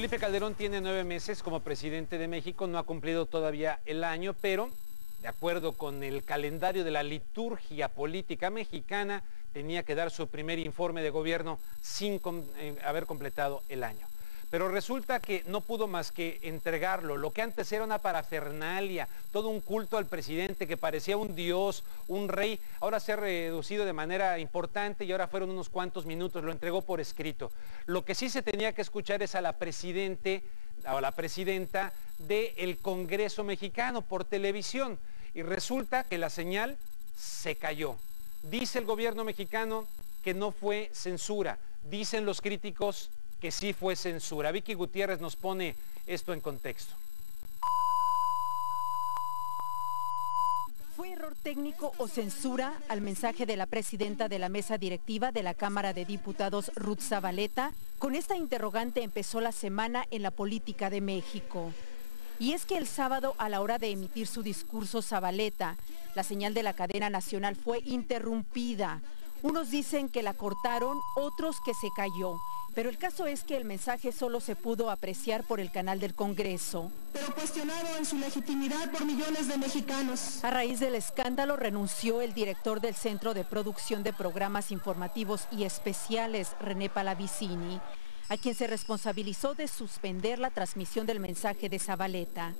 Felipe Calderón tiene 9 meses como presidente de México, no ha cumplido todavía el año, pero de acuerdo con el calendario de la liturgia política mexicana, tenía que dar su primer informe de gobierno sin haber completado el año. Pero resulta que no pudo más que entregarlo. Lo que antes era una parafernalia, todo un culto al presidente que parecía un dios, un rey, ahora se ha reducido de manera importante y ahora fueron unos cuantos minutos, lo entregó por escrito. Lo que sí se tenía que escuchar es a la presidenta del Congreso mexicano por televisión y resulta que la señal se cayó. Dice el gobierno mexicano que no fue censura, dicen los críticos que sí fue censura. Vicky Gutiérrez nos pone esto en contexto. ¿Fue error técnico o censura al mensaje de la presidenta de la mesa directiva de la Cámara de Diputados, Ruth Zavaleta? Con esta interrogante empezó la semana en la política de México. Y es que el sábado, a la hora de emitir su discurso Zavaleta, la señal de la cadena nacional fue interrumpida. Unos dicen que la cortaron, otros que se cayó. Pero el caso es que el mensaje solo se pudo apreciar por el canal del Congreso. Pero cuestionado en su legitimidad por millones de mexicanos. A raíz del escándalo renunció el director del Centro de Producción de Programas Informativos y Especiales, René Pallavicini, a quien se responsabilizó de suspender la transmisión del mensaje de Zavaleta.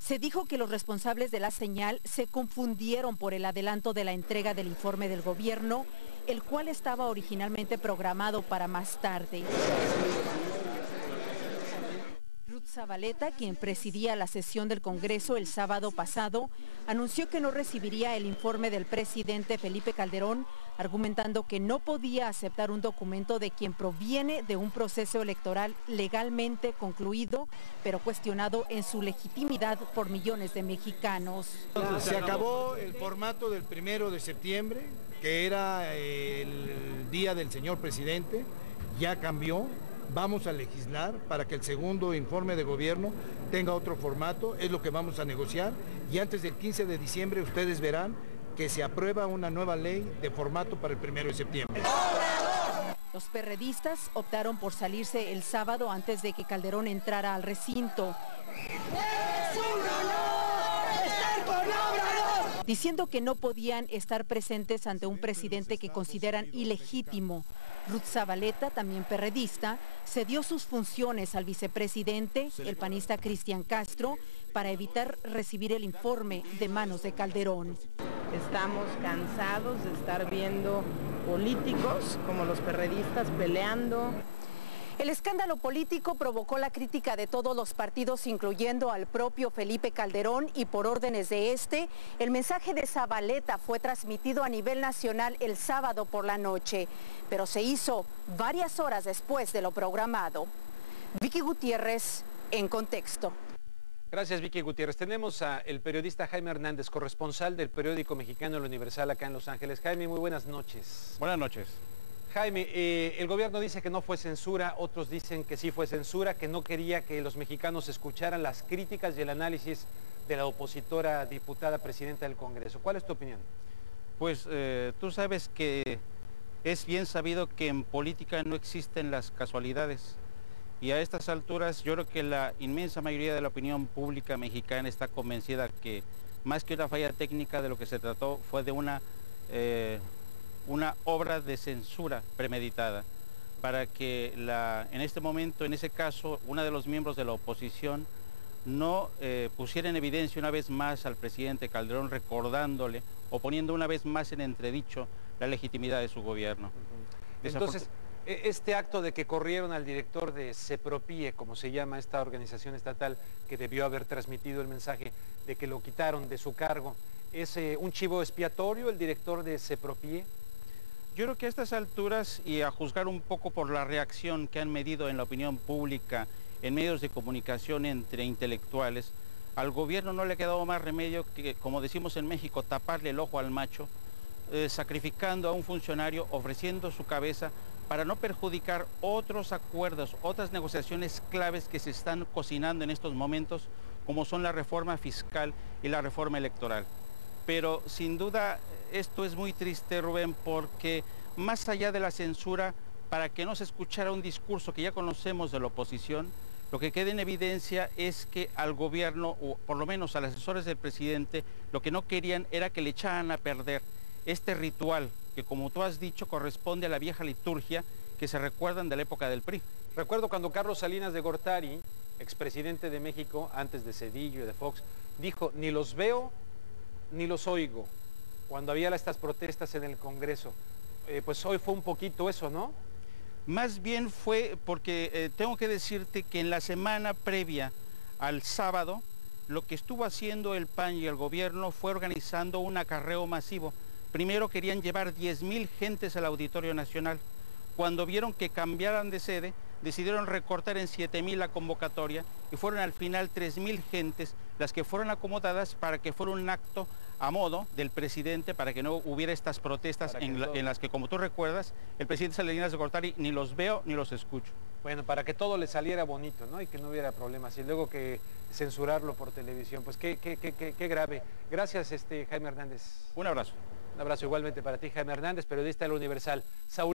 Se dijo que los responsables de la señal se confundieron por el adelanto de la entrega del informe del gobierno, el cual estaba originalmente programado para más tarde. Ruth Zavaleta, quien presidía la sesión del Congreso el sábado pasado, anunció que no recibiría el informe del presidente Felipe Calderón, argumentando que no podía aceptar un documento de quien proviene de un proceso electoral legalmente concluido, pero cuestionado en su legitimidad por millones de mexicanos. Se acabó el formato del 1 de septiembre, que era el día del señor presidente, ya cambió. Vamos a legislar para que el segundo informe de gobierno tenga otro formato, es lo que vamos a negociar, y antes del 15 de diciembre ustedes verán que se aprueba una nueva ley de formato para el 1 de septiembre. Los perredistas optaron por salirse el sábado antes de que Calderón entrara al recinto, diciendo que no podían estar presentes ante un presidente que consideran ilegítimo. Ruth Zavaleta, también perredista, cedió sus funciones al vicepresidente, el panista Cristian Castro, para evitar recibir el informe de manos de Calderón. Estamos cansados de estar viendo políticos como los perredistas peleando. El escándalo político provocó la crítica de todos los partidos, incluyendo al propio Felipe Calderón, y por órdenes de este, el mensaje de Zavaleta fue transmitido a nivel nacional el sábado por la noche, pero se hizo varias horas después de lo programado. Vicky Gutiérrez, en contexto. Gracias, Vicky Gutiérrez. Tenemos al periodista Jaime Hernández, corresponsal del periódico mexicano El Universal acá en Los Ángeles. Jaime, muy buenas noches. Buenas noches. Jaime, el gobierno dice que no fue censura, otros dicen que sí fue censura, que no quería que los mexicanos escucharan las críticas y el análisis de la opositora diputada presidenta del Congreso. ¿Cuál es tu opinión? Pues tú sabes que es bien sabido que en política no existen las casualidades y a estas alturas yo creo que la inmensa mayoría de la opinión pública mexicana está convencida que más que una falla técnica, de lo que se trató fue de una obra de censura premeditada para que en este momento, en ese caso, uno de los miembros de la oposición no pusiera en evidencia una vez más al presidente Calderón, recordándole o poniendo una vez más en entredicho la legitimidad de su gobierno. Entonces, este acto de que corrieron al director de CEPROPIE, como se llama esta organización estatal que debió haber transmitido el mensaje de que lo quitaron de su cargo, ¿es un chivo expiatorio el director de CEPROPIE? Yo creo que a estas alturas, y a juzgar un poco por la reacción que han medido en la opinión pública, en medios de comunicación entre intelectuales, al gobierno no le ha quedado más remedio que, como decimos en México, taparle el ojo al macho, sacrificando a un funcionario, ofreciendo su cabeza para no perjudicar otros acuerdos, otras negociaciones claves que se están cocinando en estos momentos, como son la reforma fiscal y la reforma electoral. Pero sin duda esto es muy triste, Rubén, porque más allá de la censura, para que no se escuchara un discurso que ya conocemos de la oposición, Lo que queda en evidencia es que al gobierno, o por lo menos a los asesores del presidente, lo que no querían era que le echaran a perder este ritual que, como tú has dicho, corresponde a la vieja liturgia que se recuerdan de la época del PRI. Recuerdo cuando Carlos Salinas de Gortari, expresidente de México, antes de Zedillo y de Fox, dijo, ni los veo ni los oigo, cuando había estas protestas en el Congreso. Pues hoy fue un poquito eso, ¿no? Más bien fue porque tengo que decirte que en la semana previa al sábado, lo que estuvo haciendo el PAN y el gobierno fue organizando un acarreo masivo. Primero querían llevar 10,000 gentes al Auditorio Nacional. Cuando vieron que cambiaran de sede, decidieron recortar en 7,000 la convocatoria y fueron al final 3,000 gentes las que fueron acomodadas para que fuera un acto a modo del presidente, para que no hubiera estas protestas en las que, como tú recuerdas, el presidente Salinas de Gortari ni los veo ni los escucho. Bueno, para que todo le saliera bonito, ¿no? Y que no hubiera problemas. Y luego que censurarlo por televisión, pues qué grave. Gracias, Jaime Hernández. Un abrazo. Un abrazo igualmente para ti, Jaime Hernández, periodista del Universal.